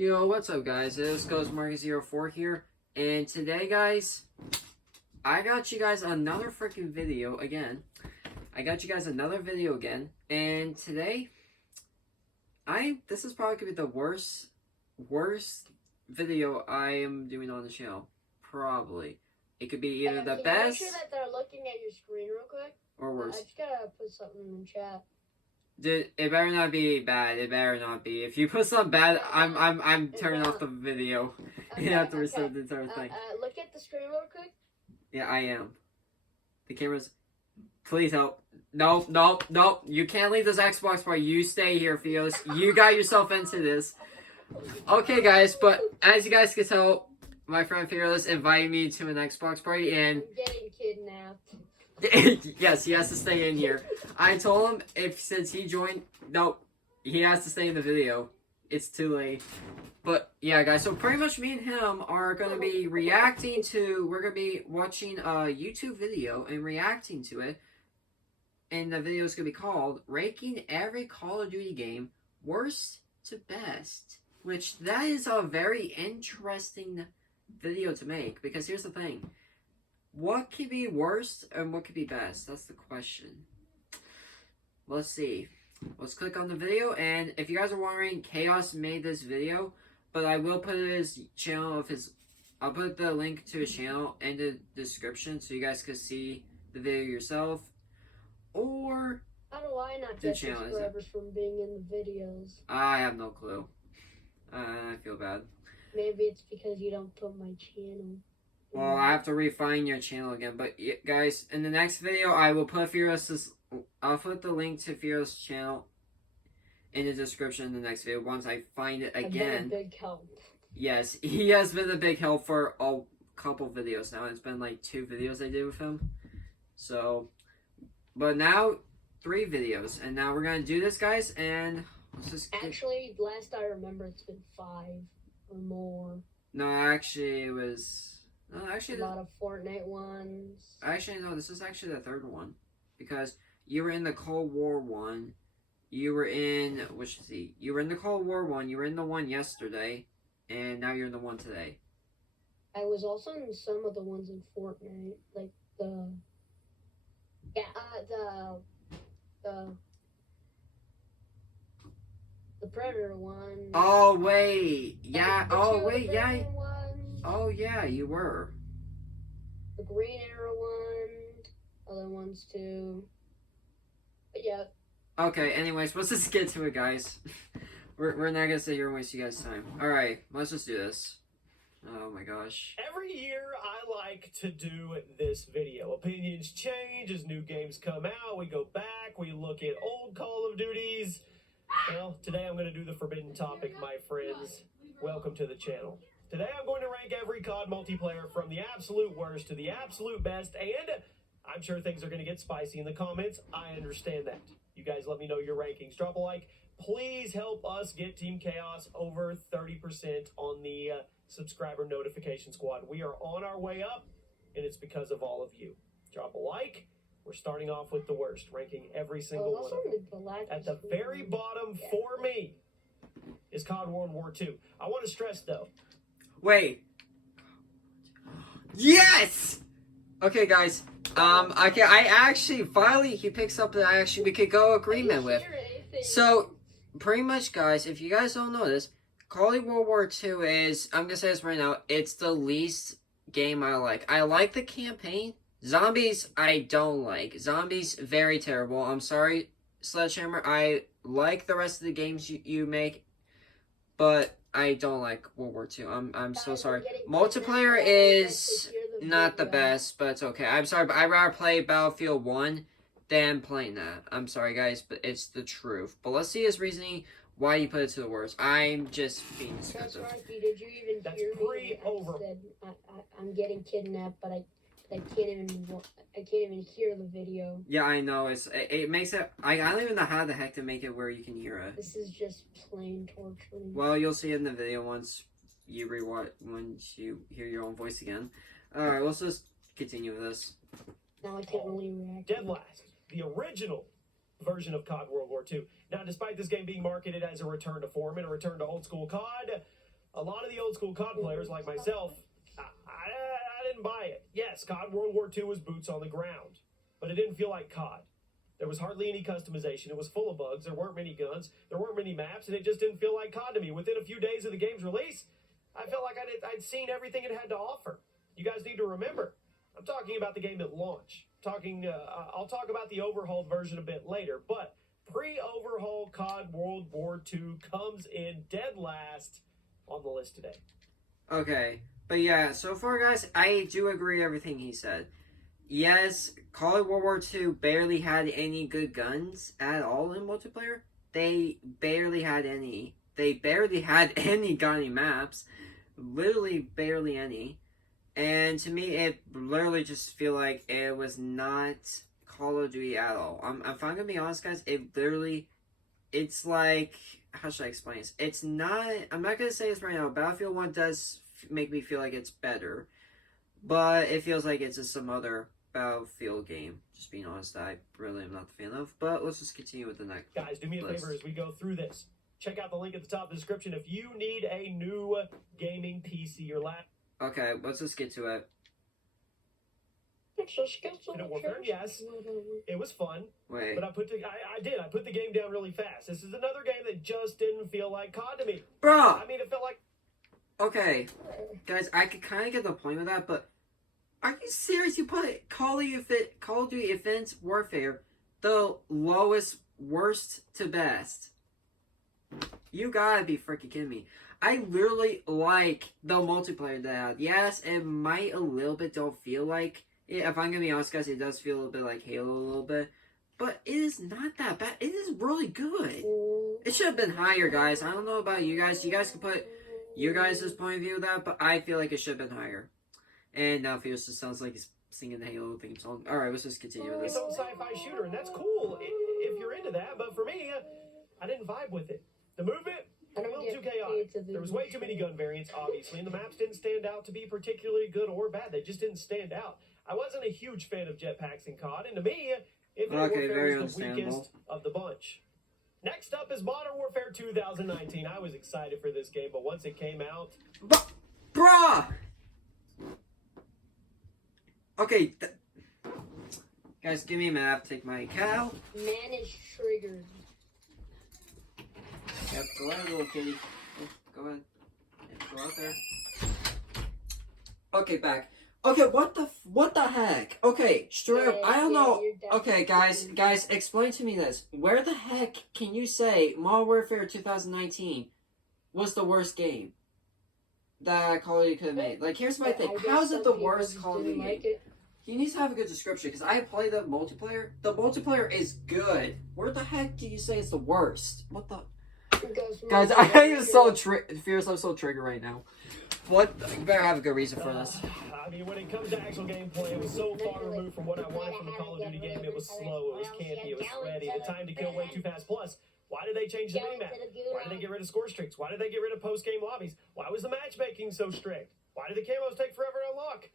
Yo, what's up, guys? This goes Marcus04 here, and today, guys, I got you guys another freaking video again. And today, this is probably gonna be the worst video I am doing on the channel. Probably. It could be either the Can best you make sure that they're looking at your screen real quick? or worse. I just gotta put something in the chat. Dude, it better not be bad. It better not be. If you put something bad, I'm turning off the video. Okay, You have to restart the entire thing. Look at the screen real quick. Yeah, I am. The camera's... Please help. Nope. You can't leave this Xbox party. You stay here, Fios. You got yourself into this. Okay, guys, but as you guys can tell, my friend Fearless invited me to an Xbox party, and... I'm getting kidnapped. Yes, he has to stay in here. I told him since he joined, nope, he has to stay in the video. It's too late. But yeah, guys, so pretty much me and him are going to be we're going to be watching a YouTube video and reacting to it. And the video is going to be called Ranking Every Call of Duty Game Worst to Best. Which, that is a very interesting video to make. Because here's the thing. What could be worst and what could be best? That's the question. Let's see. Let's click on the video, and if you guys are wondering, Chaos made this video, but I will put his channel of his... I'll put the link to his channel in the description so you guys can see the video yourself. Or... How do I not get subscribers from being in the videos? I have no clue. I feel bad. Maybe it's because you don't put my channel. Well, I have to refine your channel again. But guys, in the next video, I will put I'll put the link to Fearless' channel in the description in the next video once I find it again. I've been a big help. Yes, he has been a big help for a couple videos now. It's been like 2 videos I did with him. So, but now 3 videos, and now we're gonna do this, guys. And let's just actually, last I remember, it's been 5 or more. No, actually, it was. No, actually, a lot of Fortnite ones. Actually, no, this is actually the 3rd one. Because you were in the Cold War one. You were in, you were in the Cold War one. You were in the one yesterday. And now you're in the one today. I was also in some of the ones in Fortnite. Like the Predator one. Oh, wait. Yeah. Oh, wait. Yeah. Ones. Oh, yeah, you were. The Green Arrow one. Other ones, too. But, yeah. Okay, anyways, let's just get to it, guys. We're not gonna sit here and waste you guys' time. Alright, let's just do this. Oh, my gosh. Every year, I like to do this video. Opinions change as new games come out. We go back. We look at old Call of Duties. Well, today I'm going to do the forbidden topic, my friends. Welcome to the channel. Today I'm going to rank every COD multiplayer from the absolute worst to the absolute best, and I'm sure things are going to get spicy in the comments. I understand that. You guys let me know your rankings. Drop a like. Please help us get Team Chaos over 30% on the subscriber notification squad. We are on our way up, and it's because of all of you. Drop a like. We're starting off with the worst, ranking every single one of them. At the very bottom for me is COD World War II. I want to stress, though. Wait. Yes! Okay, guys. I actually, finally, he picks up that we could go agreement with. So, pretty much, guys, if you guys don't know this, Call of World War II is, I'm gonna say this right now, it's the least game I like. I like the campaign. Zombies, I don't like. Zombies, very terrible. I'm sorry, Sledgehammer. I like the rest of the games you make, but I don't like World War II. I'm so sorry. Multiplayer is not the best, but it's okay. I'm sorry, but I'd rather play Battlefield 1 than playing that. I'm sorry, guys, but it's the truth. But let's see his reasoning why you put it to the worst. I'm just being disgusted. Did you even hear me? I said I'm getting kidnapped, but I can't even hear the video. Yeah, I know. It makes it. I don't even know how the heck to make it where you can hear it. This is just plain torturing. Well, you'll see it in the video once you hear your own voice again. All right, let's just continue with this. Now I can't really react. Dead Last, the original version of COD World War II. Now, despite this game being marketed as a return to form and a return to old school COD, a lot of the old school COD players like myself, I didn't buy it. Yes, COD World War II was boots on the ground, but it didn't feel like COD. There was hardly any customization. It was full of bugs. There weren't many guns. There weren't many maps, and it just didn't feel like COD to me. Within a few days of the game's release, I felt like I'd seen everything it had to offer. You guys need to remember, I'm talking about the game at launch. I'll talk about the overhauled version a bit later, but pre-overhaul COD World War II comes in dead last on the list today. Okay, but yeah, so far, guys, I do agree everything he said. Yes, Call of World War II barely had any good guns at all in multiplayer. They barely had any. They barely had any gunny maps. Literally barely any. And to me, it literally just feel like it was not Call of Duty at all. If I'm gonna be honest, guys, it's like, how should I explain this? It's not, I'm not gonna say this right now. Battlefield 1 does make me feel like it's better. But it feels like it's just some other Battlefield game. Just being honest, I really am not a fan of. But let's just continue with the next. Guys, do me a favor as we go through this. Check out the link at the top of the description if you need a new gaming PC or laptop. Okay, let's just get to it. Warfare, yes, it was fun. Wait. But I put the game down really fast. This is another game that just didn't feel like COD to me. Bruh! I mean, it felt like... Okay, guys, I could kind of get the point with that, but are you serious? You put Call of Duty Advanced Warfare, the lowest, worst to best. You gotta be freaking kidding me. I literally like the multiplayer they had. Yes, it might a little bit don't feel like it. If I'm gonna be honest, guys, it does feel a little bit like Halo a little bit. But it is not that bad. It is really good. It should have been higher, guys. I don't know about you guys. You guys can put your guys' point of view of that, but I feel like it should have been higher. And now Fierce just sounds like he's singing the Halo theme song. Alright, let's just continue with It's this. own sci-fi shooter, and that's cool if you're into that. But for me, I didn't vibe with it. The movement, a little too chaotic. There was way too many gun variants, obviously, and the maps didn't stand out to be particularly good or bad. They just didn't stand out. I wasn't a huge fan of jetpacks in COD, and to me, Infinite Warfare was the weakest of the bunch. Next up is Modern Warfare 2019. I was excited for this game, but once it came out... Bruh! Okay, guys, give me a minute. I have to take my cow. Manage triggers. Yep, go ahead, little kitty. Go ahead. Yep, go out there. Okay, back. Okay, what the heck? Okay, straight up, I don't know. Okay, guys, explain to me this. Where the heck can you say Modern Warfare 2019 was the worst game that Call of Duty could have made? Like, here's my thing. How is it the worst Call of Duty game? He needs to have a good description, because I play the multiplayer. The multiplayer is good. Where the heck do you say it's the worst? What the... Guys, I am so Fierce, I'm so triggered right now. What? You better have a good reason for this. I mean, when it comes to actual gameplay, it was so far removed from what I wanted from a Call of Duty game. It was slow, it was campy, it was ready. The time to kill way too fast. Plus, why did they change the minimap? Why did they get rid of score streaks? Why did they get rid of post-game lobbies? Why was the matchmaking so strict? Why did the camos take forever to unlock?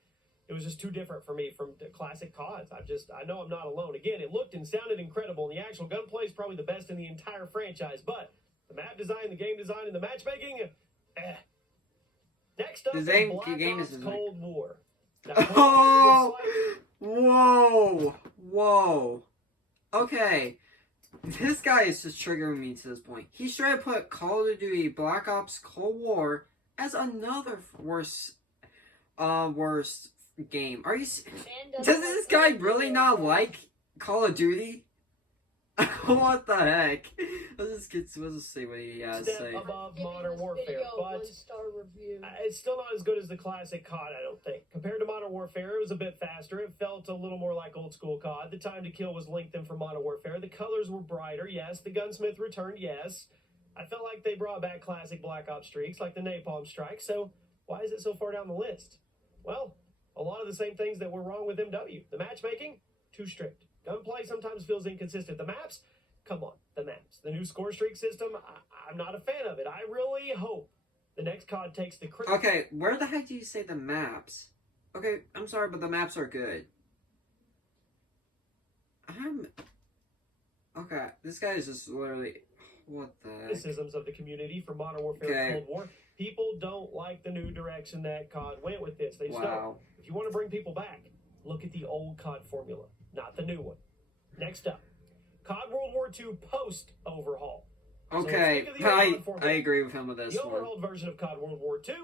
It was just too different for me from the classic CODs. I know I'm not alone. Again, it looked and sounded incredible, and the actual gunplay is probably the best in the entire franchise, but the map design, the game design, and the matchmaking, Next up is Black Ops Cold War. Oh! Whoa! Okay. This guy is just triggering me to this point. He's trying to put Call of Duty Black Ops Cold War as another worst game. Are you... Does this guy really not like Call of Duty? What the heck? Let's just see what he has to say. Above Modern Warfare, but it's still not as good as the classic COD, I don't think. Compared to Modern Warfare, it was a bit faster. It felt a little more like old school COD. The time to kill was lengthened for Modern Warfare. The colors were brighter, yes. The gunsmith returned, yes. I felt like they brought back classic Black Ops streaks, like the Napalm Strike, so why is it so far down the list? Well, a lot of the same things that were wrong with MW. The matchmaking, too strict. Gunplay sometimes feels inconsistent. The maps, come on, the maps. The new score streak system, I'm not a fan of it. I really hope the next COD takes the credit. Okay, where the heck do you say the maps? Okay, I'm sorry, but the maps are good. Okay, this guy is just literally... What the heck? Criticisms of the community for Modern Warfare Okay. and Cold War. People don't like the new direction that COD went with this. They just don't. Wow. If you want to bring people back, look at the old COD formula, not the new one. Next up, COD World War II post-overhaul. Okay, So let's think of the overhauled I formula. agree with him with this The one. overhauled version of COD World War II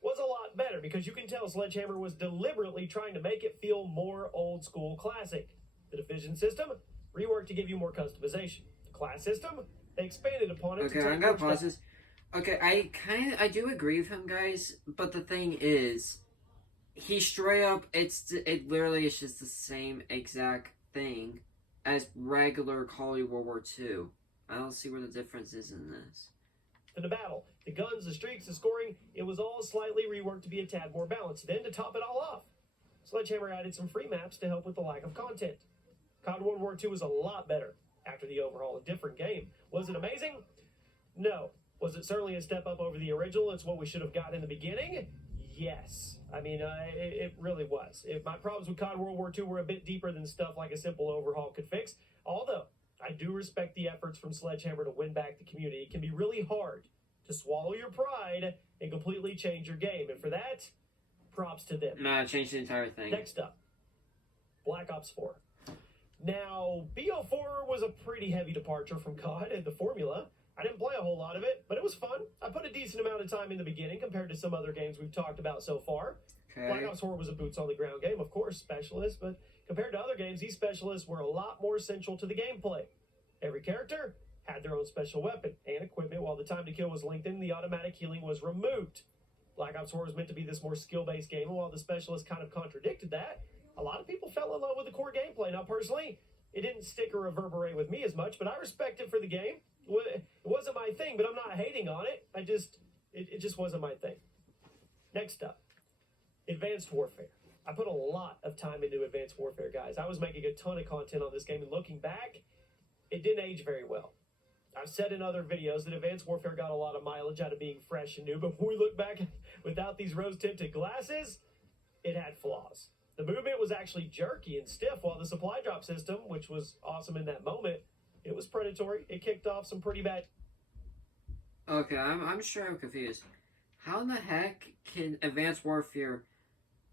was a lot better because you can tell Sledgehammer was deliberately trying to make it feel more old school classic. The division system reworked to give you more customization. The class system, they expanded upon it. Okay, to I'm take gonna more pause steps. this. Okay, I do agree with him, guys. But the thing is, he straight up, it literally is just the same exact thing as regular Call of Duty World War II. I don't see where the difference is in this. In the battle, the guns, the streaks, the scoring, it was all slightly reworked to be a tad more balanced. Then to top it all off, Sledgehammer added some free maps to help with the lack of content. COD World War II was a lot better after the overhaul, a different game. Was it amazing? No. Was it certainly a step up over the original? It's what we should have got in the beginning? Yes. I mean, it really was. My problems with COD World War II were a bit deeper than stuff like a simple overhaul could fix. Although, I do respect the efforts from Sledgehammer to win back the community. It can be really hard to swallow your pride and completely change your game. And for that, props to them. Nah, change the entire thing. Next up, Black Ops 4. Now, BO4 was a pretty heavy departure from COD and the formula. I didn't play a whole lot of it, but it was fun. I put a decent amount of time in the beginning compared to some other games we've talked about so far. Black Okay. Ops 4 was a boots-on-the-ground game, of course, specialist, but compared to other games, these specialists were a lot more central to the gameplay. Every character had their own special weapon and equipment, while the time to kill was lengthened, the automatic healing was removed. Black Ops 4 was meant to be this more skill-based game, and while the specialists kind of contradicted that, a lot of people fell in love with the core gameplay. Now, personally, it didn't stick or reverberate with me as much, but I respect it for the game. It wasn't my thing, but I'm not hating on it. It just wasn't my thing. Next up, Advanced Warfare. I put a lot of time into Advanced Warfare, guys. I was making a ton of content on this game, and looking back, it didn't age very well. I've said in other videos that Advanced Warfare got a lot of mileage out of being fresh and new, but when we look back without these rose-tinted glasses, it had flaws. The movement was actually jerky and stiff, while the supply drop system, which was awesome in that moment, it was predatory. It kicked off some pretty bad... Okay, I'm sure I'm confused. How in the heck can Advanced Warfare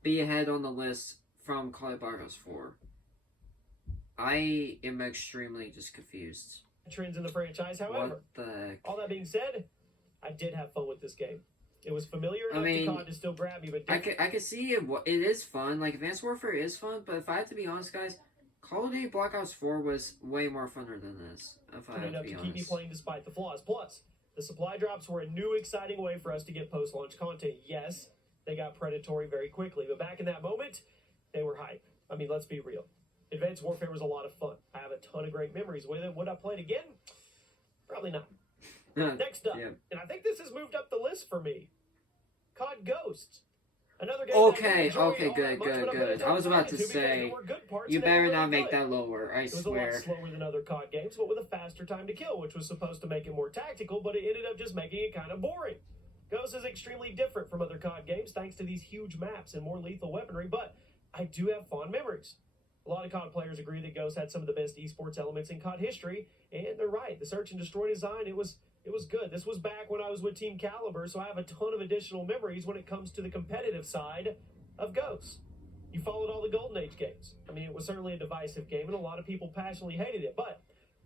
be ahead on the list from Call of Duty Black Ops 4? I am extremely just confused. trends in the franchise. However, What the heck? all that being said, I did have fun with this game. It was familiar I enough mean, to COD to still grab me, but I can see it. It is fun. Like Advanced Warfare is fun, but if I have to be honest, guys, Call of Duty Black Ops 4 was way more funner than this. If I have enough to be to keep me honest. playing despite the flaws. Plus, the supply drops were a new, exciting way for us to get post-launch content. Yes, they got predatory very quickly, but back in that moment, they were hype. I mean, let's be real. Advanced Warfare was a lot of fun. I have a ton of great memories with it. Would I play it again? Probably not. Next up, Yeah. and I think this has moved up the list for me, COD Ghosts. Another game Okay, that I didn't enjoy okay, all that good, much, good, but I'm gonna good. talk I was about it to because say, there were good parts You and they better were not really make good. that lower. I It was a lot swear. slower than other COD games, but with a faster time to kill, which was supposed to make it more tactical, but it ended up just making it kind of boring. Ghosts is extremely different from other COD games thanks to these huge maps and more lethal weaponry, but I do have fond memories. A lot of COD players agree that Ghosts had some of the best esports elements in COD history, and they're right. The search and destroy design, it was good. This was back when I was with Team Caliber, so I have a ton of additional memories when it comes to the competitive side of Ghosts. You followed all the Golden Age games. I mean, it was certainly a divisive game, and a lot of people passionately hated it, but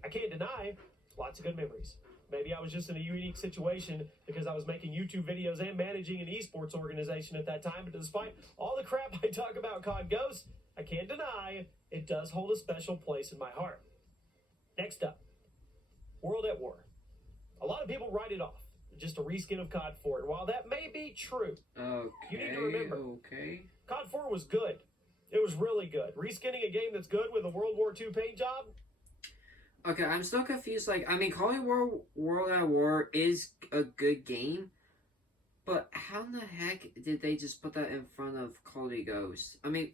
I can't deny lots of good memories. Maybe I was just in a unique situation because I was making YouTube videos and managing an esports organization at that time, but despite all the crap I talk about COD Ghosts, I can't deny it does hold a special place in my heart. Next up, World at War. A lot of people write it off, just a reskin of COD 4, and while that may be true, You need to remember. Okay. COD 4 was good. It was really good. Reskinning a game that's good with a World War II paint job, Okay, I'm still confused. Like, I mean, Call of Duty World at War is a good game, but how in the heck did they just put that in front of Call of Duty Ghosts? I mean,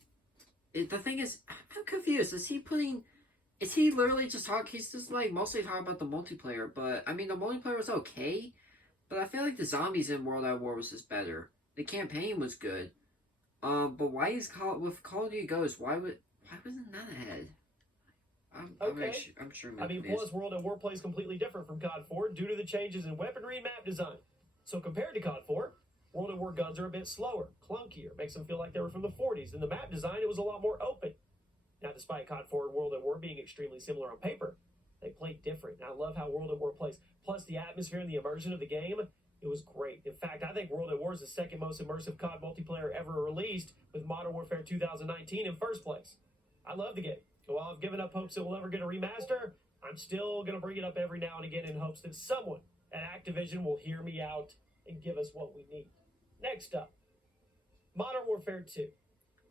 the thing is, I'm confused. Is he literally just talking? He's just like mostly talking about the multiplayer, but I mean, the multiplayer was okay, but I feel like the zombies in World at War was just better. The campaign was good, but why is with Call of Duty Ghosts? Why wasn't that ahead? I'm sure. I mean, plus World at War plays completely different from COD 4 due to the changes in weaponry and map design. So compared to COD 4, World at War guns are a bit slower, clunkier, makes them feel like they were from the 40s. In the map design, it was a lot more open. Now, despite COD 4 and World at War being extremely similar on paper, they played different. And I love how World at War plays. Plus, the atmosphere and the immersion of the game, it was great. In fact, I think World at War is the second most immersive COD multiplayer ever released, with Modern Warfare 2019 in first place. I love the game. While I've given up hopes it will ever get a remaster, I'm still going to bring it up every now and again in hopes that someone at Activision will hear me out and give us what we need. Next up, Modern Warfare 2.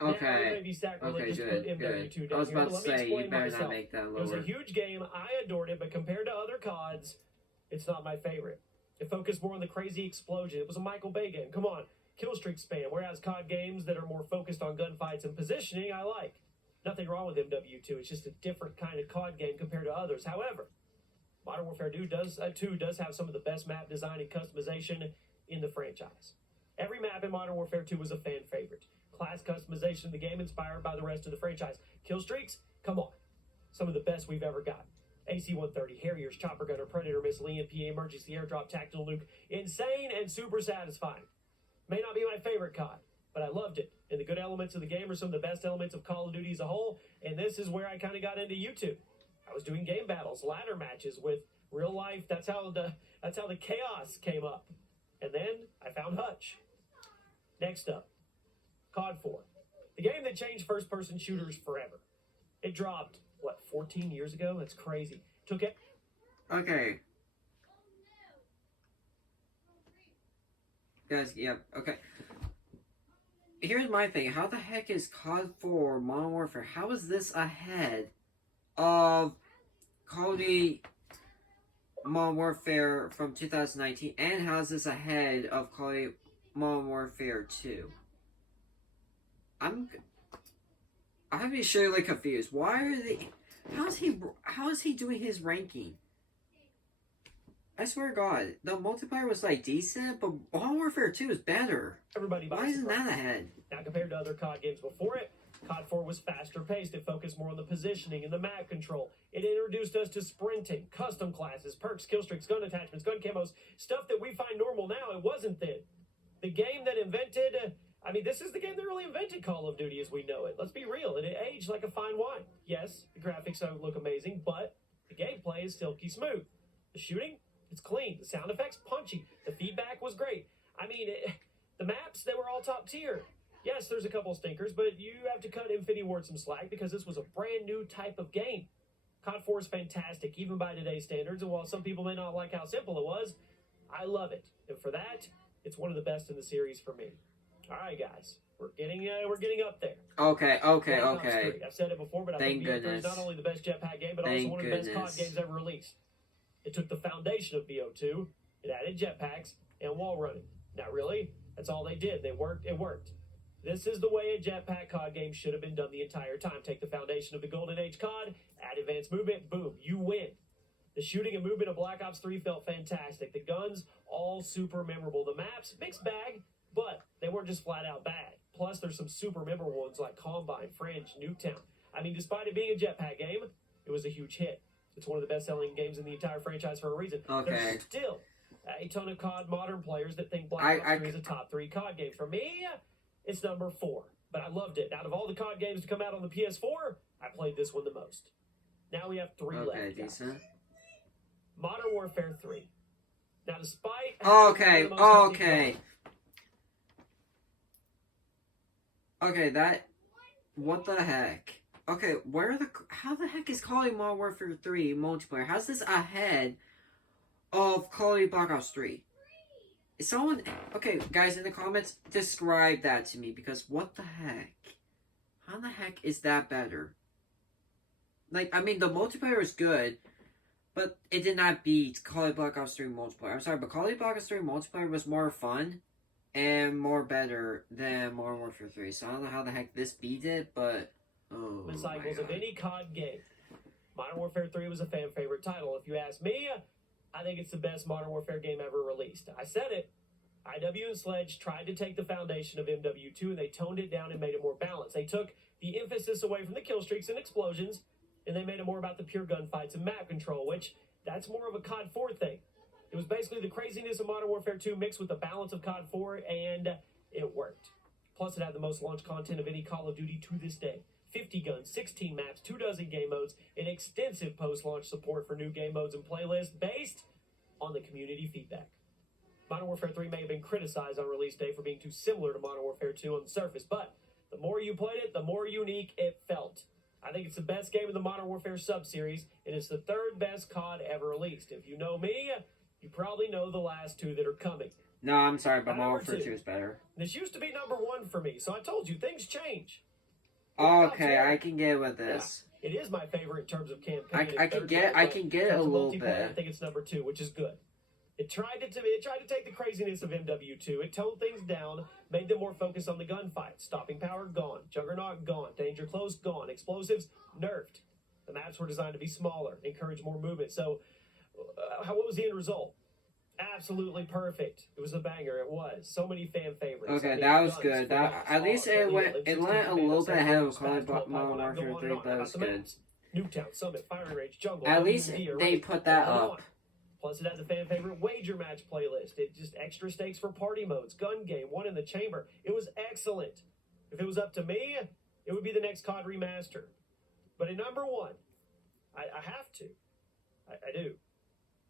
Okay. Now, it may be sacrilegious to put MW2 down I was here, about but to let me say, you explain better myself. not make that It was lower. a huge game. I adored it, but compared to other CODs, it's not my favorite. It focused more on the crazy explosion. It was a Michael Bay game. Come on, killstreak span. Whereas COD games that are more focused on gunfights and positioning, I like. Nothing wrong with MW2. It's just a different kind of COD game compared to others. However, Modern Warfare 2 does have some of the best map design and customization in the franchise. Every map in Modern Warfare 2 was a fan favorite. Class customization in the game inspired by the rest of the franchise. Kill streaks? Come on. Some of the best we've ever got. AC-130, Harriers, Chopper Gunner, Predator Missile, EMP, Emergency Airdrop, Tactical Nuke. Insane and super satisfying. May not be my favorite COD, but I loved it. And the good elements of the game are some of the best elements of Call of Duty as a whole. And this is where I kind of got into YouTube. I was doing game battles, ladder matches with real life. That's how the chaos came up. And then I found Hutch. Next up, COD 4. The game that changed first-person shooters forever. It dropped, 14 years ago? That's crazy. Took it. Okay. Guys, yeah, okay. Here's my thing. How the heck is COD 4 Modern Warfare? How is this ahead of Call of Duty Modern Warfare from 2019? And how is this ahead of Call of Duty Modern Warfare 2? I'm surely confused. Why are they... How is he doing his ranking? I swear to God, the multiplayer was like decent, but Modern Warfare 2 is better. Everybody Why isn't that ahead? Now, compared to other COD games before it, COD 4 was faster paced. It focused more on the positioning and the map control. It introduced us to sprinting, custom classes, perks, kill streaks, gun attachments, gun camos, stuff that we find normal now. It wasn't then. The game that invented... this is the game that really invented Call of Duty as we know it. Let's be real. It aged like a fine wine. Yes, the graphics don't look amazing, but the gameplay is silky smooth. The shooting, it's clean. The sound effects, punchy. The feedback was great. The maps, they were all top tier. Yes, there's a couple stinkers, but you have to cut Infinity Ward some slack because this was a brand new type of game. COD 4 is fantastic, even by today's standards, and while some people may not like how simple it was, I love it. And for that, it's one of the best in the series for me. All right, guys, we're getting up there. Okay. I've said it before, but I think BO3 is not only the best jetpack game, but also one of the best COD games ever released. It took the foundation of BO2, it added jetpacks and wall running. Not really, that's all they did. It worked. This is the way a jetpack COD game should have been done the entire time. Take the foundation of the Golden Age COD, add advanced movement, boom, you win. The shooting and movement of Black Ops 3 felt fantastic. The guns, all super memorable. The maps, mixed bag, but they weren't just flat out bad. Plus, there's some super memorable ones like Combine, Fringe, Nuketown. Despite it being a jetpack game, it was a huge hit. It's one of the best-selling games in the entire franchise for a reason. Okay. There's still a ton of COD modern players that think Black Ops 3 is a top 3 COD game. For me, it's number 4. But I loved it. Out of all the COD games to come out on the PS4, I played this one the most. Now we have 3 left. Okay, decent. Modern Warfare 3. Now, despite... Okay, what the heck? Okay, how the heck is Call of Duty Modern Warfare 3 multiplayer? How's this ahead of Call of Duty Black Ops 3? Okay, guys, in the comments, describe that to me, because what the heck? How the heck is that better? The multiplayer is good, but it did not beat Call of Duty Black Ops 3 multiplayer. I'm sorry, but Call of Duty Black Ops 3 multiplayer was more fun and more better than Modern Warfare 3. So I don't know how the heck this beat it, but cycles of any COD game. Modern Warfare 3 was a fan favorite title. If you ask me, I think it's the best Modern Warfare game ever released. I said it. IW and Sledge tried to take the foundation of MW2 and they toned it down and made it more balanced. They took the emphasis away from the kill streaks and explosions and they made it more about the pure gunfights and map control, which that's more of a COD 4 thing. It was basically the craziness of Modern Warfare 2 mixed with the balance of COD 4, and it worked. Plus, it had the most launch content of any Call of Duty to this day. 50 guns, 16 maps, 24 game modes, and extensive post-launch support for new game modes and playlists based on the community feedback. Modern Warfare 3 may have been criticized on release day for being too similar to Modern Warfare 2 on the surface, but the more you played it, the more unique it felt. I think it's the best game in the Modern Warfare sub-series, and it's the third best COD ever released. If you know me, you probably know the last two that are coming. No, I'm sorry, but Modern Number Warfare 2 two. is better. This used to be number one for me, so I told you, things change. Okay, I can get with this. It is my favorite in terms of campaign. I can get it a little I bit. think it's number 2, which is good. It tried to take the craziness of MW2. It toned things down, made them more focused on the gunfight. Stopping power gone, Juggernaut gone, danger close gone, explosives nerfed. The maps were designed to be smaller, encourage more movement. So, what was the end result? Absolutely perfect. It was a banger. It was so many fan favorites. Okay, that was good. That at least it went a little bit ahead of Call of Modern Warfare 3, but it was good. Nuketown, Summit, Firing Range, Jungle. At least they put that up. Plus, it had the fan favorite wager match playlist. It just extra stakes for party modes, gun game, one in the chamber. It was excellent. If it was up to me, it would be the next COD remaster. But at number 1, I have to. I do.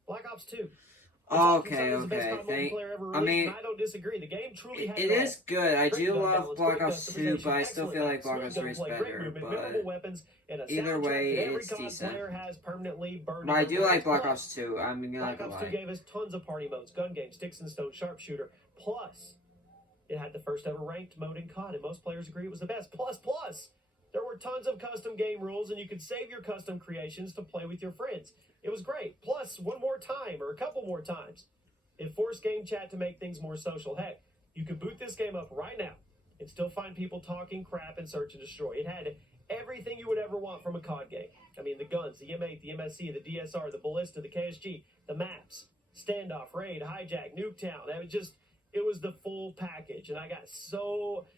Black Ops 2. Okay. I mean, I don't disagree. The game truly had it is good. I do love Black Ops 2, but I still feel like Black Ops 3 is better. But either way, it's decent. But I do like Black Ops 2. I'm not Black gonna Ops 2 lie. gave us tons of party modes, gun game, sticks and stone, sharpshooter. Plus, it had the first ever ranked mode in COD, and most players agree it was the best. Plus, there were tons of custom game rules, and you could save your custom creations to play with your friends. It was great. Plus, one more time, or a couple more times, it forced game chat to make things more social. Heck, you could boot this game up right now and still find people talking crap and search and destroy. It had everything you would ever want from a COD game. I mean, the guns, the M8, the MSC, the DSR, the Ballista, the KSG, the maps, standoff, raid, hijack, Nuketown. It was the full package, and I got so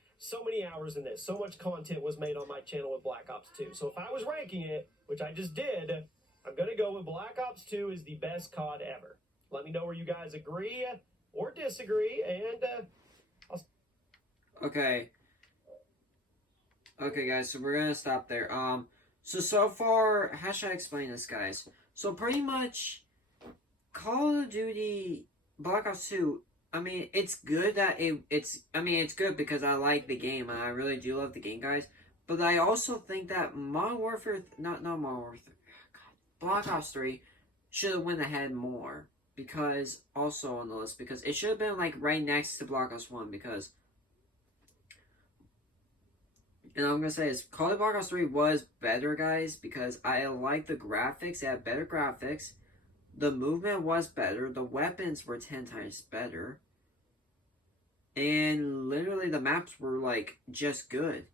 many hours in this. So much content was made on my channel with Black Ops 2. So if I was ranking it, which I just did, I'm going to go with Black Ops 2 is the best COD ever. Let me know where you guys agree or disagree, and Okay, guys, so we're gonna stop there. So far, how should I explain this, guys? So pretty much, Call of Duty Black Ops 2, I mean, it's good that it's good because I like the game, and I really do love the game, guys. But I also think that Modern Warfare, not Modern Warfare, Black Ops 3 should have went ahead more. Because, also on the list, because it should have been, like, right next to Black Ops 1, because, and I'm gonna say is, Call of Duty Black Ops 3 was better, guys, because I like the graphics. It had better graphics. The movement was better. The weapons were 10 times better. And literally the maps were, like, just good.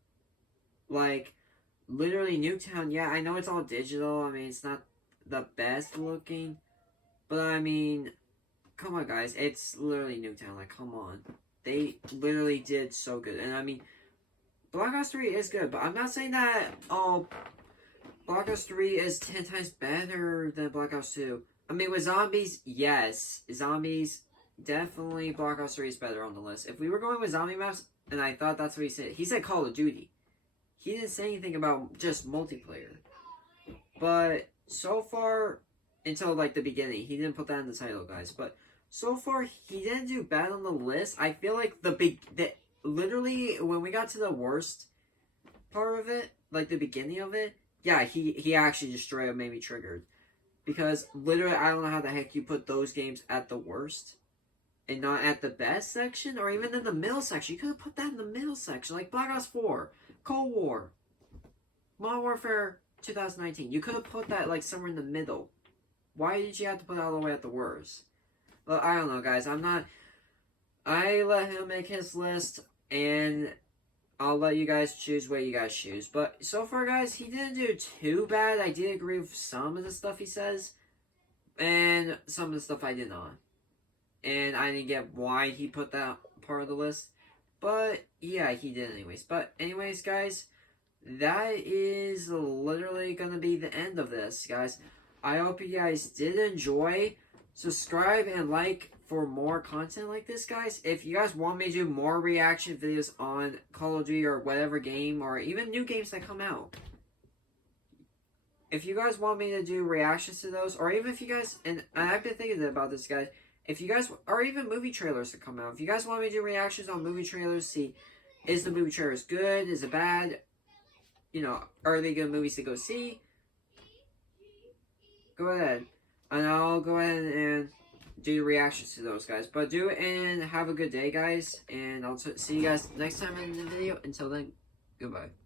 Like, literally Nuketown, yeah, I know it's all digital. I mean, it's not the best looking. But, I mean, come on, guys. It's literally Nuketown. Like, come on. They literally did so good. And, I mean, Black Ops 3 is good. But I'm not saying that, Black Ops 3 is 10 times better than Black Ops 2. I mean, with zombies, yes. Zombies, definitely Black Ops 3 is better on the list. If we were going with zombie maps, and I thought that's what he said Call of Duty. He didn't say anything about just multiplayer. But, so far, until, like, the beginning, he didn't put that in the title, guys. But, so far, he didn't do bad on the list. I feel like literally, when we got to the worst part of it, like, the beginning of it, yeah, he actually just straight up made me triggered. Because, literally, I don't know how the heck you put those games at the worst. And not at the best section, or even in the middle section. You could have put that in the middle section, like Black Ops 4, Cold War, Modern Warfare 2019. You could have put that, like, somewhere in the middle. Why did you have to put it all the way at the worst? Well, I don't know, guys. I let him make his list, and I'll let you guys choose what you guys choose. But so far, guys, he didn't do too bad. I did agree with some of the stuff he says, and some of the stuff I did not. And I didn't get why he put that part of the list. But, yeah, he did anyways. But, anyways, guys, that is literally gonna be the end of this, guys. I hope you guys did enjoy. Subscribe and like for more content like this, guys. If you guys want me to do more reaction videos on Call of Duty or whatever game, or even new games that come out, if you guys want me to do reactions to those, or even if you guys, and I've been thinking about this, guys, if you guys, or even movie trailers to come out, if you guys want me to do reactions on movie trailers, see, is the movie trailers good, is it bad, you know, are they good movies to go see, go ahead, and I'll go ahead and do reactions to those, guys. But do it and have a good day, guys, and I'll see you guys next time in the video. Until then, goodbye.